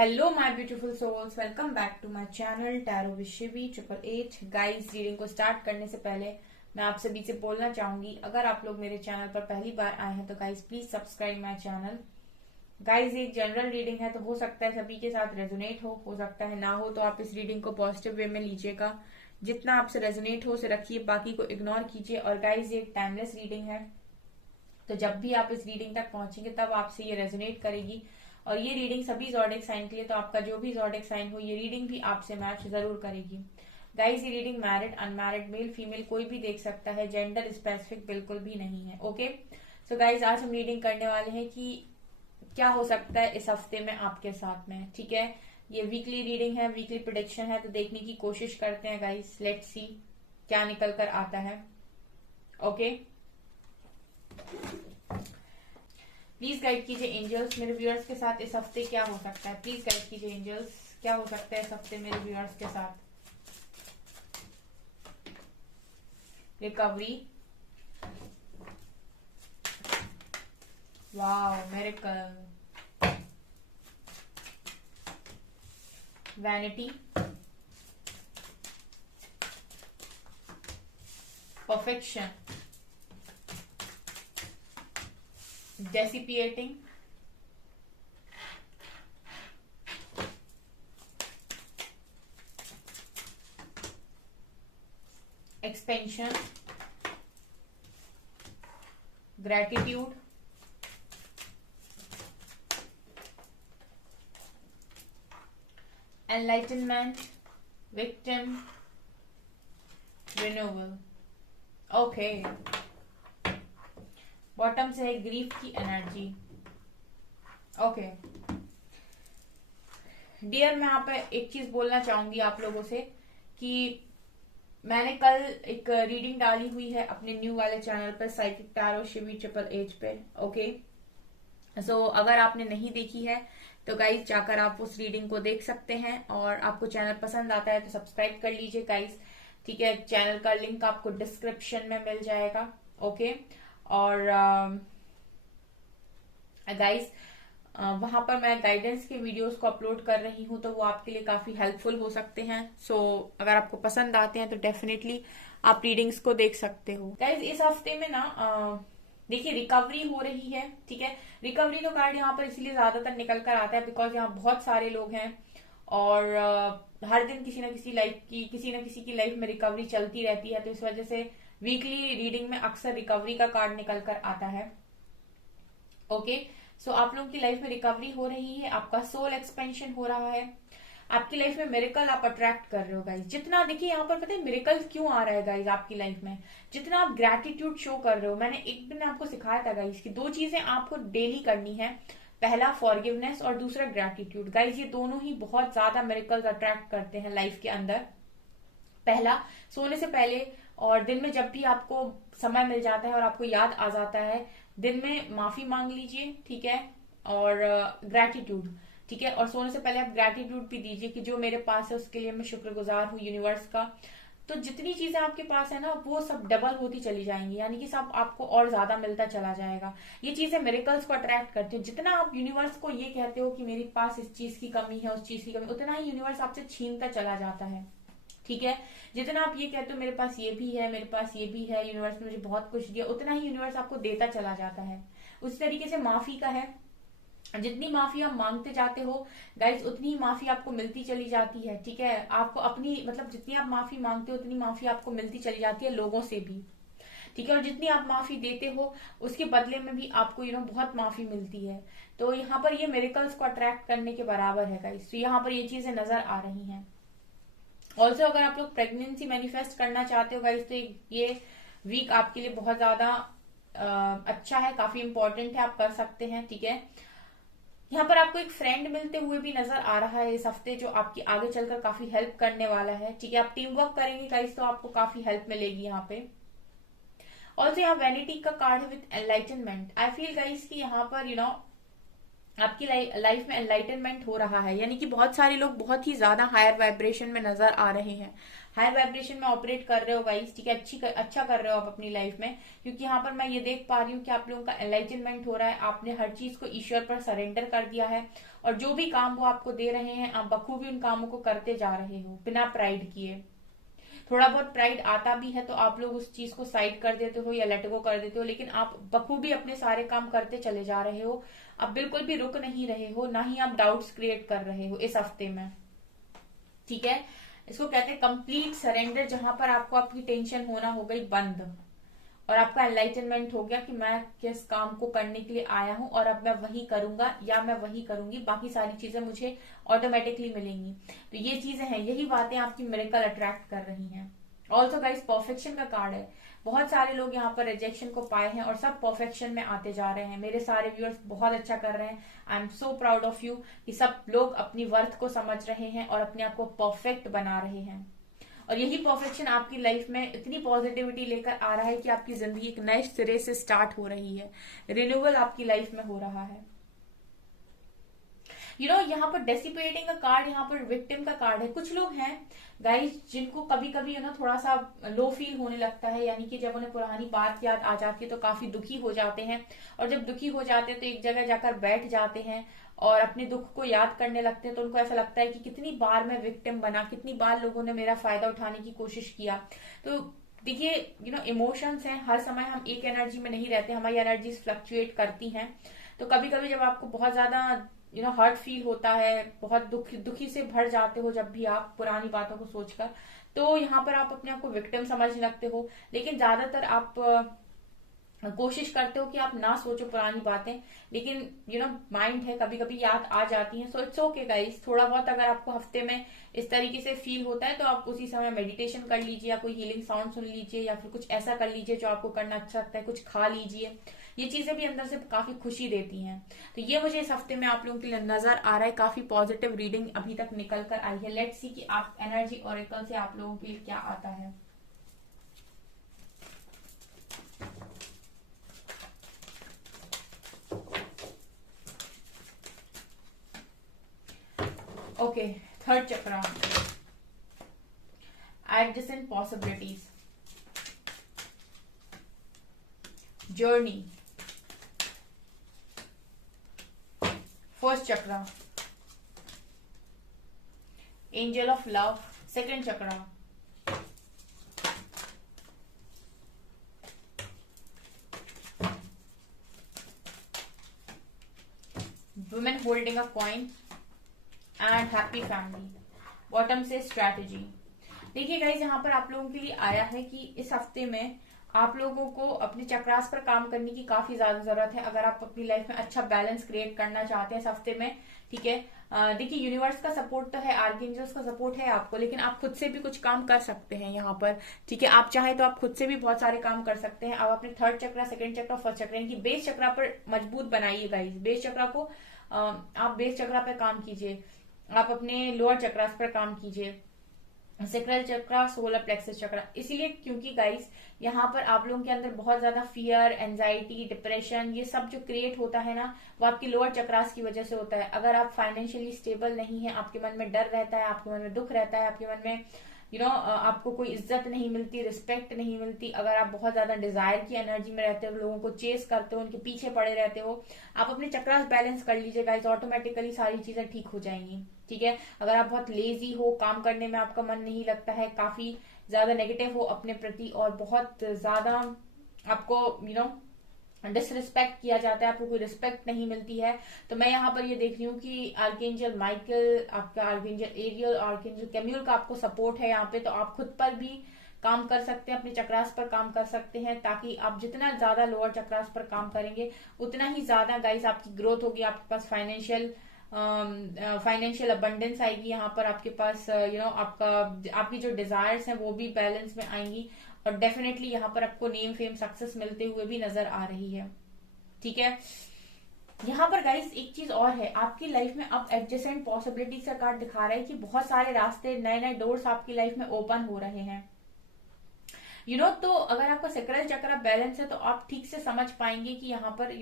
Hello my beautiful souls, welcome back to my channel tarot with Shivi 888। Guys, reading को start करने से पहले मैं आप सभी से बोलना चाहूंगी, अगर आप लोग मेरे चैनल पर पहली बार आए हैं तो guys please subscribe my channel. Guys, एक जनरल रीडिंग है तो हो सकता है सभी के साथ रेजोनेट हो सकता है ना हो, तो आप इस रीडिंग को पॉजिटिव वे में लीजिएगा। जितना आपसे रेजोनेट हो उसे रखिए, बाकी को इग्नोर कीजिए। और गाइस, ये एक टाइमलेस रीडिंग है, तो जब भी आप इस रीडिंग तक पहुंचेंगे तब आपसे ये रेजोनेट करेगी। और ये रीडिंग सभी ज़ोडिएक साइन के लिए, तो आपका जो भी ज़ोडिएक साइन हो ये रीडिंग भी आपसे मैच जरूर करेगी। गाइस, ये reading married unmarried male female कोई भी देख सकता है, जेंडर स्पेसिफिक बिल्कुल भी नहीं है। ओके, सो गाइस, आज हम रीडिंग करने वाले हैं कि क्या हो सकता है इस हफ्ते में आपके साथ में। ठीक है, ये वीकली रीडिंग है, वीकली प्रोडिक्शन है, तो देखने की कोशिश करते हैं गाइस। लेट्स सी क्या निकल कर आता है। ओके, प्लीज गाइड कीजिए एंजल्स, मेरे व्यूअर्स के साथ इस हफ्ते क्या हो सकता है। प्लीज गाइड कीजिए एंजल्स, क्या हो सकता है इस हफ्ते मेरे व्यूअर्स के साथ। Recovery, wow, miracle, vanity, perfection, dissipating, expansion, gratitude, enlightenment, victim, renewal. Okay, bottom से है ग्रीफ की एनर्जी। ओके डियर, मैं यहाँ पे एक चीज बोलना चाहूंगी आप लोगों से कि मैंने कल एक रीडिंग डाली हुई है अपने न्यू वाले चैनल पर, साइकिक टैरो शिवी 888 पे। ओके, सो अगर आपने नहीं देखी है तो गाइज जाकर आप उस रीडिंग को देख सकते हैं, और आपको चैनल पसंद आता है तो सब्सक्राइब कर लीजिए गाइज। ठीक है, चैनल का लिंक आपको डिस्क्रिप्शन में मिल जाएगा। ओके, और गाइज वहां पर मैं गाइडेंस के वीडियोस को अपलोड कर रही हूँ, तो वो आपके लिए काफी हेल्पफुल हो सकते हैं। सो अगर आपको पसंद आते हैं तो डेफिनेटली आप रीडिंग्स को देख सकते हो। गाइज, इस हफ्ते में ना देखिए रिकवरी हो रही है। ठीक है, रिकवरी का कार्ड यहाँ पर इसलिए ज्यादातर निकल कर आता है बिकॉज यहाँ बहुत सारे लोग हैं, और हर दिन किसी न किसी की लाइफ में रिकवरी चलती रहती है, तो इस वजह से वीकली रीडिंग में अक्सर रिकवरी का कार्ड निकल कर आता है। ओके, सो आप लोगों की लाइफ में रिकवरी हो रही है, आपका सोल एक्सपेंशन हो रहा है, आपकी लाइफ में मिरेकल आप अट्रैक्ट कर रहे हो गाइज। जितना देखिए यहाँ पर पता है मिरेकल क्यों आ रहा है गाइज आपकी लाइफ में, जितना आप ग्रेटिट्यूड शो कर रहे हो। मैंने एक दिन आपको सिखाया था गाइज कि दो चीजें आपको डेली करनी है, पहला फॉरगिवनेस और दूसरा ग्रेटिट्यूड। गाइज, ये दोनों ही बहुत ज्यादा मिरेकल्स अट्रैक्ट करते हैं लाइफ के अंदर। पहला, सोने से पहले और दिन में जब भी आपको समय मिल जाता है और आपको याद आ जाता है, दिन में माफी मांग लीजिए। ठीक है, और ग्रेटिट्यूड, ठीक है, और सोने से पहले आप ग्रेटिट्यूड भी दीजिए कि जो मेरे पास है उसके लिए मैं शुक्रगुजार हूँ यूनिवर्स का। तो जितनी चीजें आपके पास है ना वो सब डबल होती चली जाएंगी, यानी कि सब आपको और ज्यादा मिलता चला जाएगा। ये चीजें मिरेकल्स को अट्रैक्ट करती है। जितना आप यूनिवर्स को ये कहते हो कि मेरे पास इस चीज की कमी है, उस चीज की कमी, उतना ही यूनिवर्स आपसे छीनता चला जाता है। ठीक है, जितना आप ये कहते हो मेरे पास ये भी है, मेरे पास ये भी है, यूनिवर्स ने मुझे बहुत कुछ दिया, उतना ही यूनिवर्स आपको देता चला जाता है। उसी तरीके से माफी का है, जितनी माफी आप मांगते जाते हो गाइस उतनी ही माफी आपको मिलती चली जाती है। ठीक है, आपको अपनी मतलब जितनी आप माफी मांगते हो उतनी माफी आपको मिलती चली जाती है लोगों से भी। ठीक है, और जितनी आप माफी देते हो उसके बदले में भी आपको बहुत माफी मिलती है। तो यहाँ पर ये मेरिकल्स को अट्रैक्ट करने के बराबर है गाइस। तो यहाँ पर ये चीजें नजर आ रही हैं। ऑल्सो अगर आप लोग प्रेगनेंसी मैनिफेस्ट करना चाहते हो गाइस तो ये वीक आपके लिए बहुत ज्यादा अच्छा है, काफी इंपॉर्टेंट है, आप कर सकते हैं। ठीक है, यहाँ पर आपको एक फ्रेंड मिलते हुए भी नजर आ रहा है इस हफ्ते, जो आपकी आगे चलकर काफी हेल्प करने वाला है। ठीक है, आप टीम वर्क करेंगे गाइस तो आपको काफी हेल्प मिलेगी यहाँ पे। ऑल्सो यहाँ वैनिटी का कार्ड है with enlightenment. I feel guys कि यहाँ पर आपकी लाइफ में एनलाइटनमेंट हो रहा है, यानी कि बहुत सारे लोग बहुत ही ज्यादा हायर वाइब्रेशन में नजर आ रहे हैं। हायर वाइब्रेशन में ऑपरेट कर रहे हो गाइस, ठीक है, अच्छा कर रहे हो आप अपनी लाइफ में, क्योंकि यहाँ पर मैं ये देख पा रही हूँ कि आप लोगों का एनलाइटनमेंट हो रहा है। आपने हर चीज को ईश्वर पर सरेंडर कर दिया है, और जो भी काम वो आपको दे रहे हैं आप बखूबी उन कामों को करते जा रहे हो बिना प्राइड किए। थोड़ा बहुत प्राइड आता भी है तो आप लोग उस चीज को साइड कर देते हो या लेट गो कर देते हो, लेकिन आप बखूबी अपने सारे काम करते चले जा रहे हो। आप बिल्कुल भी रुक नहीं रहे हो, ना ही आप डाउट्स क्रिएट कर रहे हो इस हफ्ते में, ठीक है। इसको कहते हैं कंप्लीट सरेंडर, जहां पर आपको आपकी टेंशन होना हो गई बंद, और आपका एनलाइटनमेंट हो गया कि मैं किस काम को करने के लिए आया हूं और अब मैं वही करूंगा या मैं वही करूंगी, बाकी सारी चीजें मुझे ऑटोमेटिकली मिलेंगी। तो ये चीजें हैं, यही बातें आपकी मिरेकल अट्रैक्ट कर रही हैं। ऑल्सो गाइस परफेक्शन का कार्ड है। बहुत सारे लोग यहाँ पर रिजेक्शन को पाए हैं और सब परफेक्शन में आते जा रहे हैं। मेरे सारे व्यूअर्स बहुत अच्छा कर रहे हैं। I am so proud of you कि सब लोग अपनी वर्थ को समझ रहे हैं और अपने आप को परफेक्ट बना रहे हैं। और यही परफेक्शन आपकी लाइफ में इतनी पॉजिटिविटी लेकर आ रहा है कि आपकी जिंदगी एक नए सिरे से स्टार्ट हो रही है, रिन्यूअल आपकी लाइफ में हो रहा है। यहाँ पर डेसिपेटिंग का कार्ड, यहाँ पर विक्टिम का कार्ड है। कुछ लोग हैं गाइस जिनको कभी कभी थोड़ा सा लो फील होने लगता है, यानी कि जब उन्हें पुरानी बात याद आ जाती है तो काफी दुखी हो जाते हैं, और जब दुखी हो जाते हैं तो एक जगह जाकर बैठ जाते हैं और अपने दुख को याद करने लगते हैं। तो उनको ऐसा लगता है कि कितनी बार मैं विक्टिम बना, कितनी बार लोगों ने मेरा फायदा उठाने की कोशिश किया। तो देखिए इमोशंस हैं, हर समय हम एक एनर्जी में नहीं रहते, हमारी एनर्जीज फ्लक्चुएट करती हैं। तो कभी कभी जब आपको बहुत ज्यादा हर्ट फील होता है, बहुत दुखी से भर जाते हो जब भी आप पुरानी बातों को सोचकर, तो यहाँ पर आप अपने आप को विक्टिम समझने लगते हो। लेकिन ज्यादातर आप कोशिश करते हो कि आप ना सोचो पुरानी बातें, लेकिन माइंड है, कभी कभी याद आ जाती हैं। सो इट्स ओके गाइस, थोड़ा बहुत अगर आपको हफ्ते में इस तरीके से फील होता है तो आप उसी समय मेडिटेशन कर लीजिए, या कोई हीलिंग साउंड सुन लीजिए, या फिर कुछ ऐसा कर लीजिए जो आपको करना अच्छा लगता है, कुछ खा लीजिए। ये चीजें भी अंदर से काफी खुशी देती हैं। तो ये मुझे इस हफ्ते में आप लोगों के लिए नजर आ रहा है। काफी पॉजिटिव रीडिंग अभी तक निकल कर आई है। लेट्स सी कि आप एनर्जी ओरेकल से आप लोगों के लिए क्या आता है। Okay, third chakra, adjacent possibilities, journey, first chakra, angel of love, second chakra, women holding a coin and happy family. Bottom से स्ट्रैटेजी। देखिए गाइज, यहाँ पर आप लोगों के लिए आया है कि इस हफ्ते में आप लोगों को अपने चक्रास पर काम करने की काफी ज्यादा जरूरत है, अगर आप अपनी लाइफ में अच्छा बैलेंस क्रिएट करना चाहते हैं इस हफ्ते में, ठीक है। देखिए यूनिवर्स का सपोर्ट तो है, आर्कएंजल्स का सपोर्ट है आपको, लेकिन आप खुद से भी कुछ काम कर सकते हैं यहाँ पर, ठीक है। आप चाहे तो आप खुद से भी बहुत सारे काम कर सकते हैं। आप अपने थर्ड चक्रा, सेकंड चक्रा, फर्स्ट चक्रा, इनकी बेस चक्रा पर मजबूत बनाइए गाइज। बेस चक्रा को आप बेस चक्रा पर काम कीजिए, आप अपने लोअर चक्रास पर काम कीजिए, सेक्रल चक्रा, सोलर प्लेक्सस चक्रा। इसीलिए क्योंकि गाइस यहाँ पर आप लोगों के अंदर बहुत ज्यादा फियर, एंजाइटी, डिप्रेशन, ये सब जो क्रिएट होता है ना, वो आपकी लोअर चक्रास की वजह से होता है। अगर आप फाइनेंशियली स्टेबल नहीं है, आपके मन में डर रहता है, आपके मन में दुख रहता है, आपके मन में आपको कोई इज्जत नहीं मिलती, रिस्पेक्ट नहीं मिलती, अगर आप बहुत ज्यादा डिजायर की एनर्जी में रहते हो, लोगों को चेस करते हो, उनके पीछे पड़े रहते हो, आप अपने चक्रास बैलेंस कर लीजिए गाइस, ऑटोमेटिकली सारी चीजें ठीक हो जाएंगी, ठीक है। अगर आप बहुत लेजी हो, काम करने में आपका मन नहीं लगता है, काफी ज्यादा नेगेटिव हो अपने प्रति, और बहुत ज्यादा आपको डिसरिस्पेक्ट किया जाता है, आपको कोई रिस्पेक्ट नहीं मिलती है, तो मैं यहाँ पर ये देख रही हूँ कि आर्कएंजल माइकल, आपका आर्कएंजल एरियल, आर्कएंजल कैम्यूल का आपको सपोर्ट है यहाँ पे। तो आप खुद पर भी काम कर सकते हैं, अपने चक्रास पर काम कर सकते हैं, ताकि आप जितना ज्यादा लोअर चक्रास पर काम करेंगे उतना ही ज्यादा गाइस आपकी ग्रोथ होगी, आपके पास फाइनेंशियल अबंडेंस आएगी, यहाँ पर आपके पास आपकी जो डिजायर्स हैं वो भी बैलेंस में आएंगी, और डेफिनेटली यहाँ पर आपको नेम फेम सक्सेस मिलते हुए भी नजर आ रही है, ठीक है। यहाँ पर गाइस एक चीज और है, आपकी लाइफ में अब एडजेसेंट पॉसिबिलिटीज का कार्ड दिखा रहा है कि बहुत सारे रास्ते, नए नए डोर्स आपकी लाइफ में ओपन हो रहे हैं। तो अगर आपका सेक्रल चक्र बैलेंस है तो आप ठीक से समझ पाएंगे कि यहाँ पर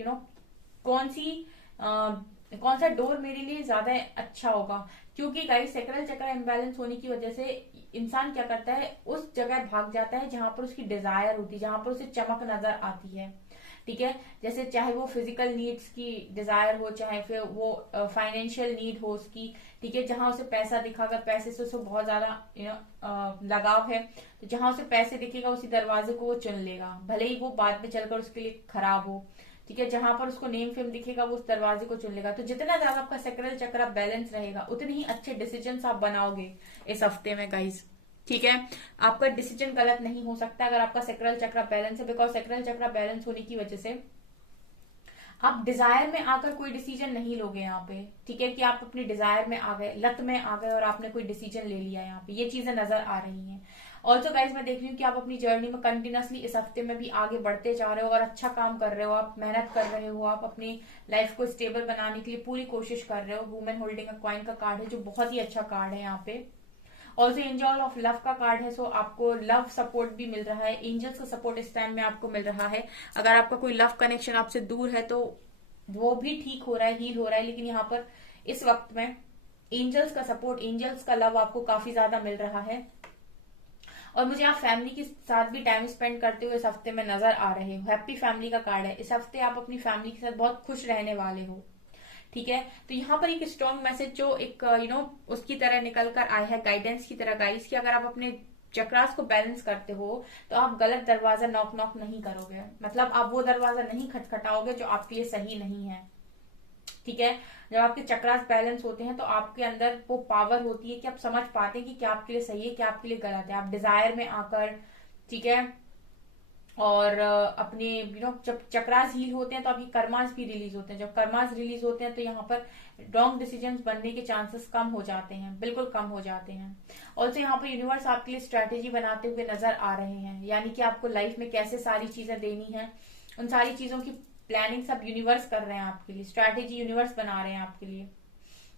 कौन सी कौन सा डोर मेरे लिए ज्यादा अच्छा होगा। क्योंकि गाइस सेक्रल चक्र इम्बैलेंस होने की वजह से इंसान क्या करता है, उस जगह भाग जाता है जहां पर उसकी डिजायर होती है, जहां पर उसे चमक नजर आती है। ठीक है, जैसे चाहे वो फिजिकल नीड्स की डिजायर हो, चाहे फिर वो फाइनेंशियल नीड हो उसकी। ठीक है, जहां उसे पैसा दिखा, अगर पैसे से उसे बहुत ज्यादा लगाव है, तो जहां उसे पैसे दिखेगा उसी दरवाजे को वो चुन लेगा, भले ही वो बाद में चलकर उसके लिए खराब हो। ठीक है, जहां पर उसको नेम फेम दिखेगा वो उस दरवाजे को चुन लेगा। तो जितना ज्यादा आपका सेक्रल चक्र बैलेंस रहेगा उतने ही अच्छे डिसीजन आप बनाओगे इस हफ्ते में गाइस। ठीक है, आपका डिसीजन गलत नहीं हो सकता अगर आपका सेक्रल चक्र बैलेंस है, बिकॉज सेक्रल चक्र बैलेंस होने की वजह से आप डिजायर में आकर कोई डिसीजन नहीं लोगे यहाँ पे। ठीक है, कि आप अपनी डिजायर में आ गए, लत में आ गए और आपने कोई डिसीजन ले लिया, यहाँ पे ये चीजें नजर आ रही हैं। ऑल्सो गाइज मैं देख रही हूँ कि आप अपनी जर्नी में कंटिन्यूसली इस हफ्ते में भी आगे बढ़ते जा रहे हो और अच्छा काम कर रहे हो, आप मेहनत कर रहे हो, आप अपनी लाइफ को स्टेबल बनाने के लिए पूरी कोशिश कर रहे हो। वुमेन होल्डिंग अ कॉइन का कार्ड है जो बहुत ही अच्छा कार्ड है यहाँ पे। ऑल्सो एंजल ऑफ लव का कार्ड है, सो आपको लव सपोर्ट भी मिल रहा है, एंजल्स का सपोर्ट इस टाइम में आपको मिल रहा है। अगर आपका कोई लव कनेक्शन आपसे दूर है तो वो भी ठीक हो रहा है, हील हो रहा है, लेकिन यहाँ पर इस वक्त में एंजल्स का सपोर्ट, एंजल्स का लव आपको काफी ज्यादा मिल रहा है। और मुझे आप फैमिली के साथ भी टाइम स्पेंड करते हुए इस हफ्ते में नजर आ रहे हो। हैप्पी फैमिली का कार्ड है, इस हफ्ते आप अपनी फैमिली के साथ बहुत खुश रहने वाले हो। ठीक है, तो यहाँ पर एक स्ट्रॉन्ग मैसेज जो एक उसकी तरह निकल कर आया है, गाइडेंस की तरह गाइस, कि अगर आप अपने चक्रास को बैलेंस करते हो तो आप गलत दरवाजा नॉक नॉक नहीं करोगे, मतलब आप वो दरवाजा नहीं खटखटाओगे जो आपके लिए सही नहीं है। ठीक है, जब आपके चक्रास बैलेंस होते हैं तो आपके अंदर वो पावर होती है कि आप समझ पाते हैं कि क्या आपके लिए सही है, क्या आपके लिए गलत है। आप डिजायर में आकर, ठीक है, और अपने जब चक्रास हील होते हैं तो आपकी कर्मास भी रिलीज होते हैं। जब कर्मास रिलीज होते हैं तो यहाँ पर रॉन्ग डिसीजंस बनने के चांसेस कम हो जाते हैं, बिल्कुल कम हो जाते हैं। ऑल्सो यहाँ पर यूनिवर्स आपके लिए स्ट्रेटेजी बनाते हुए नजर आ रहे हैं, यानी कि आपको लाइफ में कैसे सारी चीजें देनी है, उन सारी चीजों की प्लानिंग सब यूनिवर्स कर रहे हैं आपके लिए, स्ट्रैटेजी यूनिवर्स बना रहे हैं आपके लिए।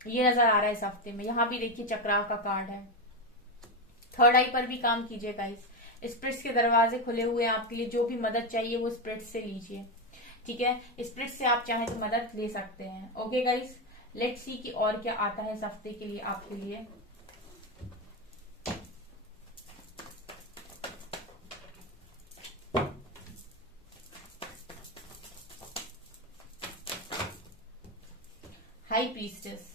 ये नजर आ रहा है इस हफ्ते में। यहाँ भी देखिए चक्रार का कार्ड है, थर्ड आई पर भी काम कीजिए गाइस। स्पिरिट्स के दरवाजे खुले हुए हैं आपके लिए, जो भी मदद चाहिए वो स्पिरिट्स से लीजिए। ठीक है, स्पिरिट्स से आप चाहें तो मदद ले सकते हैं। ओके गाइस, लेट्स सी कि और क्या आता है इस हफ्ते के लिए आपके लिए। High priestess,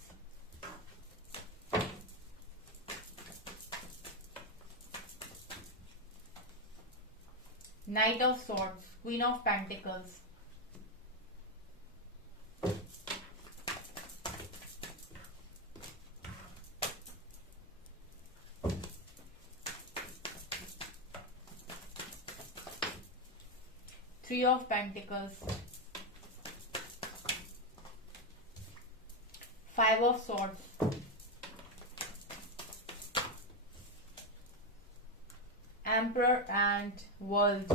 Knight of Swords, Queen of Pentacles, Three of Pentacles, Five of Swords, Emperor and World,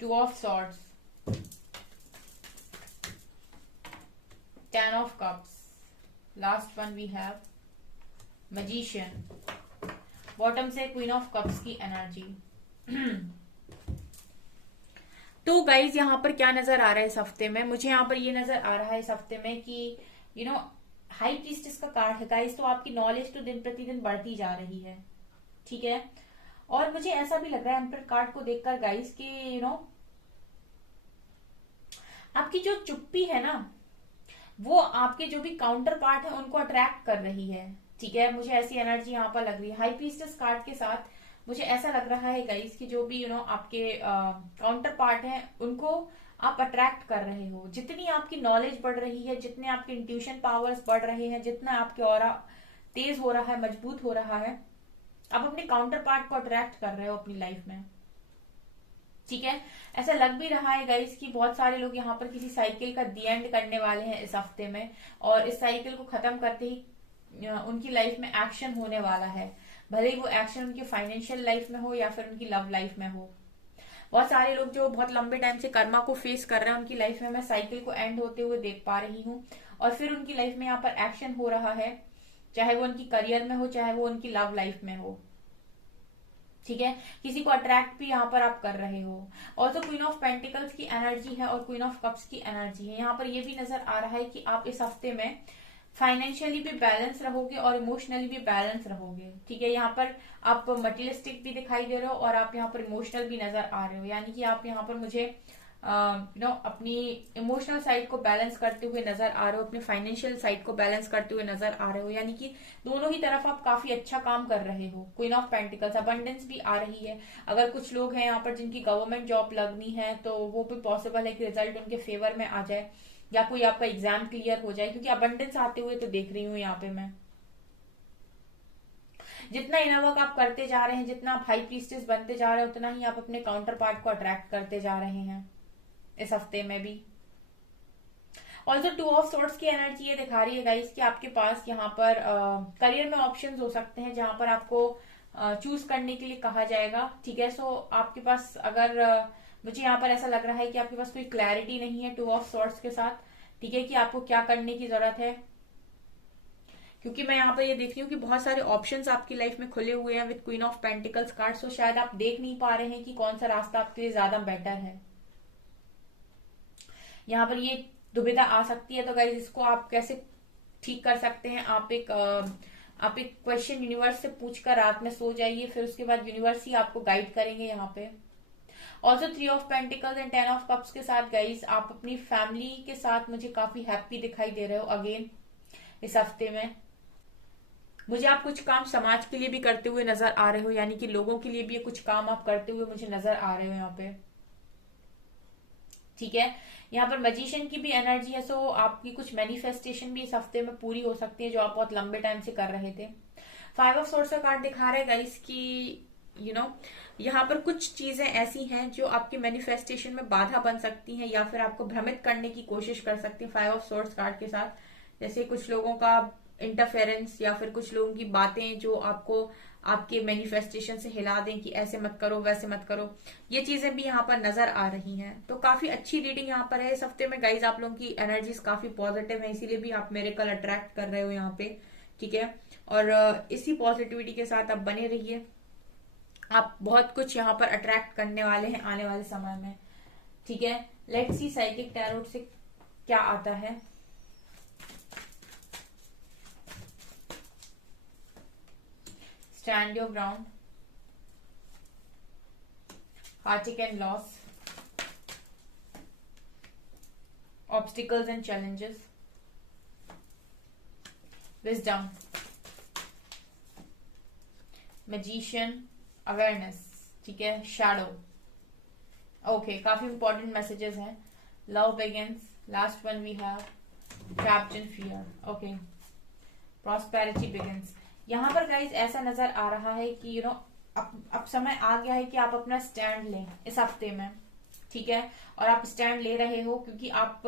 Two of Swords, Ten of Cups, last one we have Magician, bottom से क्वीन ऑफ कप्स की energy. तो guys यहाँ पर क्या नजर आ रहा है इस हफ्ते में, मुझे यहाँ पर ये नजर आ रहा है इस हफ्ते में कि हाई प्रीस्टेस का कार्ड है गाइज, तो आपकी नॉलेज तो दिन प्रतिदिन बढ़ती जा रही है। ठीक है, और मुझे ऐसा भी लग रहा है एम्परर कार्ड को देखकर गाइज कि आपकी जो चुप्पी है ना, वो आपके जो भी काउंटर पार्ट है उनको अट्रैक्ट कर रही है। ठीक है, मुझे ऐसी एनर्जी यहाँ पर लग रही है। हाई प्रीस्टेस कार्ड के साथ मुझे ऐसा लग रहा है गाइस कि जो भी आपके काउंटर पार्ट है उनको आप अट्रैक्ट कर रहे हो। जितनी आपकी नॉलेज बढ़ रही है, जितने आपके इंट्यूशन पावर्स बढ़ रहे हैं, जितना आपके ऑरा तेज हो रहा है, मजबूत हो रहा है, आप अपने काउंटर पार्ट को अट्रैक्ट कर रहे हो अपनी लाइफ में। ठीक है, ऐसा लग भी रहा है गाइस कि बहुत सारे लोग यहाँ पर किसी साइकिल का दी एंड करने वाले हैं इस हफ्ते में, और इस साइकिल को खत्म करते ही उनकी लाइफ में एक्शन होने वाला है, भले ही वो एक्शन उनकी फाइनेंशियल लाइफ में हो या फिर उनकी लव लाइफ में हो। बहुत सारे लोग जो बहुत लंबे टाइम से कर्मा को फेस कर रहे हैं, उनकी लाइफ में मैं साइकिल को एंड होते हुए देख पा रही हूँ, और फिर उनकी लाइफ में यहाँ पर एक्शन हो रहा है, चाहे वो उनकी करियर में हो, चाहे वो उनकी लव लाइफ में हो। ठीक है, किसी को अट्रैक्ट भी यहाँ पर आप कर रहे हो। ऑल्सो क्वीन ऑफ पेंटिकल्स की एनर्जी है और क्वीन ऑफ कप्स की एनर्जी है। यहाँ पर ये भी नजर आ रहा है कि आप इस हफ्ते में फाइनेंशियली भी बैलेंस रहोगे और इमोशनली भी बैलेंस रहोगे। ठीक है, यहाँ पर आप मटेरियलिस्टिक भी दिखाई दे रहे हो और आप यहाँ पर इमोशनल भी नजर आ रहे हो, यानी कि आप यहाँ पर मुझे अपनी इमोशनल साइड को बैलेंस करते हुए नजर आ रहे हो, अपने फाइनेंशियल साइड को बैलेंस करते हुए नजर आ रहे हो, यानी कि दोनों ही तरफ आप काफी अच्छा काम कर रहे हो। क्वीन ऑफ पेंटिकल्स, अबंडेंस भी आ रही है। अगर कुछ लोग हैं यहाँ पर जिनकी गवर्नमेंट जॉब लगनी है तो वो भी पॉसिबल है कि रिजल्ट उनके फेवर में आ जाए या कोई आपका एग्जाम क्लियर हो जाए, क्योंकि अबंडेंस आते हुए तो देख रही हूँ यहाँ पे मैं। जितना इनर वर्क आप करते जा रहे हैं, जितना आप हाई प्रीस्टेस बनते जा रहे हैं, उतना ही आप अपने काउंटर पार्ट को अट्रैक्ट करते जा रहे हैं इस हफ्ते में भी। ऑल्सो टू ऑफ सोर्ट्स की एनर्जी ये दिखा रही है गाइस कि आपके पास यहाँ पर करियर में ऑप्शंस हो सकते हैं जहां पर आपको चूज करने के लिए कहा जाएगा। ठीक है, सो आपके पास अगर मुझे यहाँ पर ऐसा लग रहा है कि आपके पास कोई क्लैरिटी नहीं है टू ऑफ सोर्ट्स के साथ। ठीक है, कि आपको क्या करने की जरूरत है, क्योंकि मैं यहाँ पर ये देख रही हूँ कि बहुत सारे ऑप्शंस आपकी लाइफ में खुले हुए हैं with queen of pentacles card. सो शायद आप देख नहीं पा रहे हैं कि कौन सा रास्ता आपके लिए ज्यादा बेटर है। यहाँ पर ये दुविधा आ सकती है, तो गाइज इसको आप कैसे ठीक कर सकते हैं? आप एक क्वेश्चन यूनिवर्स से पूछकर रात में सो जाइए, फिर उसके बाद यूनिवर्स ही आपको गाइड करेंगे यहाँ पे। Also 3 of pentacles and 10 of cups के साथ गाइज आप अपनी फैमिली के साथ मुझे काफी हैप्पी दिखाई दे रहे हो अगेन इस हफ्ते में। मुझे आप कुछ काम समाज के लिए भी करते हुए नजर आ रहे हो, यानी कि लोगों के लिए भी कुछ काम आप करते हुए मुझे नजर आ रहे हो यहाँ पे। ठीक है, यहाँ पर मैजिशियन की भी एनर्जी है, सो आपकी कुछ मैनिफेस्टेशन भी इस हफ्ते में पूरी हो सकती है जो आप बहुत लंबे टाइम से कर रहे थे। 5 ऑफ सोर्स का कार्ड दिखा रहा है गाइस कि यहाँ पर कुछ चीजें ऐसी हैं जो आपकी मैनिफेस्टेशन में बाधा बन सकती हैं या फिर आपको भ्रमित करने की कोशिश कर सकती है 5 ऑफ सोर्स कार्ड के साथ। जैसे कुछ लोगों का इंटरफेरेंस या फिर कुछ लोगों की बातें जो आपको आपके मैनिफेस्टेशन से हिला दें कि ऐसे मत करो वैसे मत करो, ये चीजें भी यहाँ पर नजर आ रही हैं। तो काफी अच्छी रीडिंग यहाँ पर है इस हफ्ते में गाइज। आप लोगों की एनर्जीज काफी पॉजिटिव है, इसीलिए भी आप मिरेकल अट्रैक्ट कर रहे हो यहाँ पे। ठीक है, और इसी पॉजिटिविटी के साथ आप बने रहिए। आप बहुत कुछ यहाँ पर अट्रैक्ट करने वाले हैं आने वाले समय में। ठीक है, लेट्स सी साइकिक टैरोट से क्या आता है। Stand your ground, heartache and loss, obstacles and challenges, wisdom, magician, awareness, ठीक है, shadow। ओके, काफी इंपॉर्टेंट मैसेजेस हैं। Love begins, last one we have trapped in fear. Okay, prosperity begins. यहाँ पर गाइज ऐसा नजर आ रहा है कि अब समय आ गया है कि आप अपना स्टैंड लें इस हफ्ते में। ठीक है, और आप स्टैंड ले रहे हो क्योंकि आप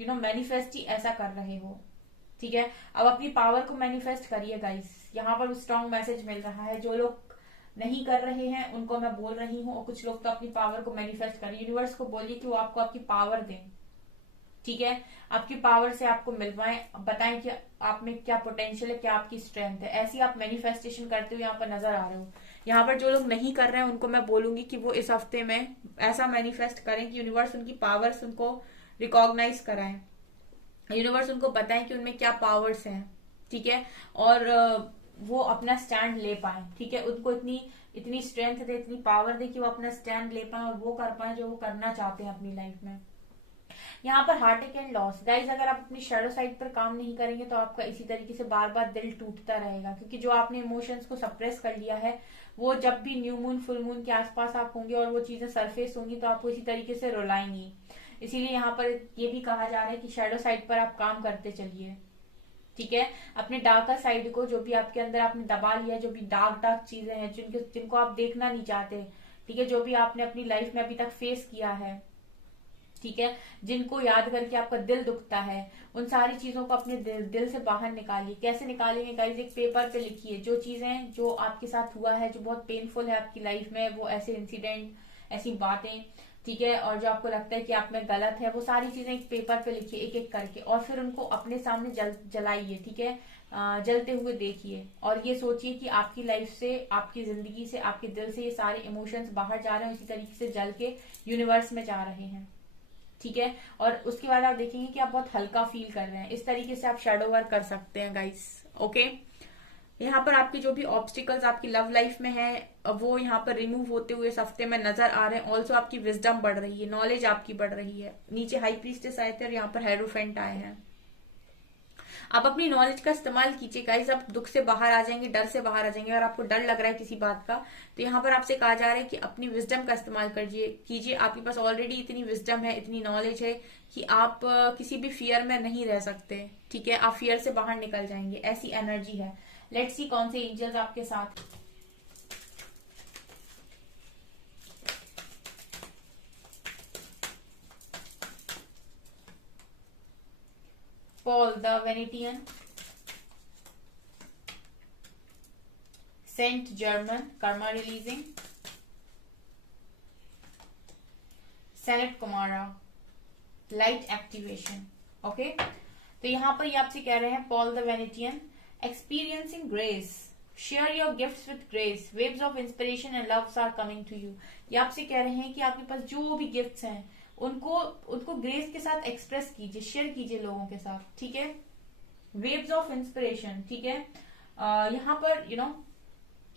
मैनिफेस्ट ही ऐसा कर रहे हो। ठीक है, अब अपनी पावर को मैनिफेस्ट करिए गाइज। यहाँ पर स्ट्रॉन्ग मैसेज मिल रहा है। जो लोग नहीं कर रहे हैं उनको मैं बोल रही हूँ, और कुछ लोग तो अपनी पावर को मैनिफेस्ट करिए। यूनिवर्स को बोलिए कि वो आपको आपकी पावर दें। ठीक है, आपकी पावर से आपको मिलवाएं, बताएं कि आप में क्या पोटेंशियल है, क्या आपकी स्ट्रेंथ है। ऐसी आप मैनिफेस्टेशन करते हुए यहाँ पर नजर आ रहे हो। यहाँ पर जो लोग नहीं कर रहे हैं उनको मैं बोलूंगी कि वो इस हफ्ते में ऐसा मैनिफेस्ट करें कि यूनिवर्स उनकी पावर्स उनको रिकॉग्नाइज कराएं, यूनिवर्स उनको बताएं कि उनमें क्या पावर्स हैं। ठीक है, और वो अपना स्टैंड ले पाए। ठीक है, उनको इतनी स्ट्रेंथ दे, इतनी पावर दे कि वो अपना स्टैंड ले पाए और वो कर पाए जो वो करना चाहते हैं अपनी लाइफ में। यहाँ पर हार्टेक एंड लॉस गाइज, अगर आप अपनी शैडो साइड पर काम नहीं करेंगे तो आपका इसी तरीके से बार बार दिल टूटता रहेगा, क्योंकि जो आपने इमोशंस को सप्रेस कर लिया है वो जब भी न्यू मून फुल मून के आसपास आप होंगे और वो चीजें सरफेस होंगी तो आपको इसी तरीके से रुलाएंगी। इसीलिए यहाँ पर ये भी कहा जा रहा है कि शैडो साइड पर आप काम करते चलिए। ठीक है, अपने डार्कर साइड को, जो भी आपके अंदर आपने दबा लिया, जो भी डार्क चीजें हैं जिनको आप देखना नहीं चाहते, ठीक है, जो भी आपने अपनी लाइफ में अभी तक फेस किया है, ठीक है, जिनको याद करके आपका दिल दुखता है, उन सारी चीजों को अपने दिल से बाहर निकालिए। कैसे निकालेंगे गाइस? एक पेपर पे लिखिए जो चीजें जो आपके साथ हुआ है, जो बहुत पेनफुल है आपकी लाइफ में, वो ऐसे इंसिडेंट, ऐसी बातें ठीक है, और जो आपको लगता है कि आप में गलत है वो सारी चीजें एक पेपर पे लिखिए एक एक करके, और फिर उनको अपने सामने जलाइए, ठीक है, जलते हुए देखिए, और ये सोचिए कि आपकी लाइफ से, आपकी जिंदगी से, आपके दिल से ये सारे इमोशंस बाहर जा रहे हैं, इसी तरीके से जल के यूनिवर्स में जा रहे हैं, ठीक है। और उसके बाद आप देखेंगे कि आप बहुत हल्का फील कर रहे हैं। इस तरीके से आप शेडो वर्क कर सकते हैं गाइस। ओके, यहाँ पर आपके जो भी ऑब्स्टिकल्स आपकी लव लाइफ में है वो यहाँ पर रिमूव होते हुए इस हफ्ते में नजर आ रहे हैं। ऑल्सो आपकी विजडम बढ़ रही है, नॉलेज आपकी बढ़ रही है। नीचे हाई प्रीस्टेस आए थे और यहाँ पर हेरोफेंट आए हैं। आप अपनी नॉलेज का इस्तेमाल कीजिए गाइस, आप दुख से बाहर आ जाएंगे, डर से बाहर आ जाएंगे। अगर आपको डर लग रहा है किसी बात का, तो यहाँ पर आपसे कहा जा रहा है कि अपनी विजडम का इस्तेमाल कीजिए। आपके पास ऑलरेडी इतनी विजडम है, इतनी नॉलेज है कि आप किसी भी फियर में नहीं रह सकते, ठीक है। आप फियर से बाहर निकल जाएंगे, ऐसी एनर्जी है। लेट्स सी कौन से एंजल्स आपके साथ। Paul the Venetian, Saint Germain, karma releasing, Senate Kumara, light activation. Okay, तो यहाँ पर ये आपसे कह रहे हैं Paul the Venetian, experiencing grace, share your gifts with grace, waves of inspiration and loves are coming to you. ये आपसे कह रहे हैं कि आपके पास जो भी गिफ्ट्स हैं उनको ग्रेस के साथ एक्सप्रेस कीजिए, शेयर कीजिए लोगों के साथ, ठीक है। वेव्स ऑफ इंस्पिरेशन, ठीक है। यहाँ पर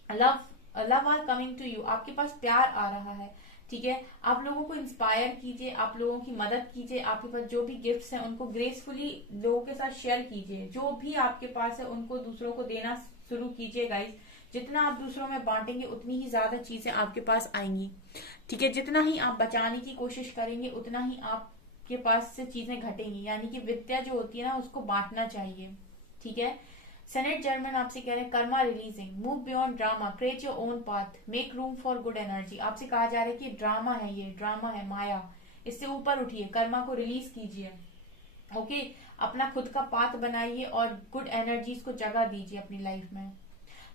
love are coming to you, आपके पास प्यार आ रहा है, ठीक है। आप लोगों को इंस्पायर कीजिए, आप लोगों की मदद कीजिए, आपके पास जो भी गिफ्ट्स हैं उनको ग्रेसफुली लोगों के साथ शेयर कीजिए। जो भी आपके पास है उनको दूसरों को देना शुरू कीजिए गाइस। जितना आप दूसरों में बांटेंगे उतनी ही ज्यादा चीजें आपके पास आएंगी, ठीक है। जितना ही आप बचाने की कोशिश करेंगे उतना ही आपके पास से चीजें घटेंगी। यानी कि विद्या जो होती है ना, उसको बांटना चाहिए, ठीक है। सेनेट जर्मन आपसे कह रहे हैं Karma releasing, move beyond drama, create your own path, make room for good energy. आपसे कहा जा रहा है कि ड्रामा है, ये ड्रामा है, माया, इससे ऊपर उठिए, कर्मा को रिलीज कीजिए, ओके। अपना खुद का पाथ बनाइए और गुड एनर्जीज को जगह दीजिए अपनी लाइफ में।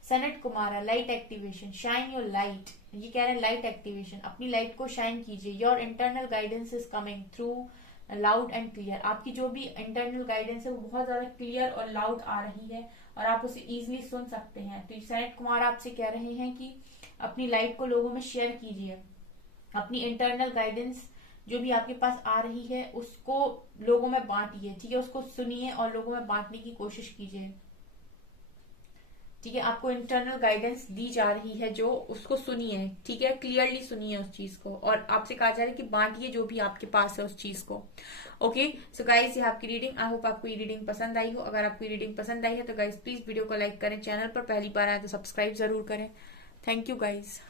Sanat Kumara, light activation, shine your light. ये कह रहे हैं लाइट एक्टिवेशन, अपनी लाइट को शाइन कीजिए। Your internal guidance is coming through loud and clear. आपकी जो भी इंटरनल गाइडेंस है वो बहुत ज्यादा क्लियर और लाउड आ रही है और आप उसे इजीली सुन सकते हैं। तो सनेट कुमार आपसे कह रहे हैं कि अपनी लाइट को लोगों में शेयर कीजिए, अपनी इंटरनल गाइडेंस जो भी आपके पास आ रही है उसको लोगों में बांटिए, ठीक है। उसको सुनिए और लोगों में बांटने की कोशिश कीजिए, ठीक है। आपको इंटरनल गाइडेंस दी जा रही है जो, उसको सुनिए, ठीक है, क्लियरली सुनिए उस चीज को, और आपसे कहा जा रहा है कि बांटिए जो भी आपके पास है उस चीज को। ओके, सो गाइस ये आपकी रीडिंग, आई होप आपको ये रीडिंग पसंद आई हो। अगर आपको ये रीडिंग पसंद आई है तो गाइस प्लीज वीडियो को लाइक करें, चैनल पर पहली बार आए तो सब्सक्राइब जरूर करें। Thank you guys.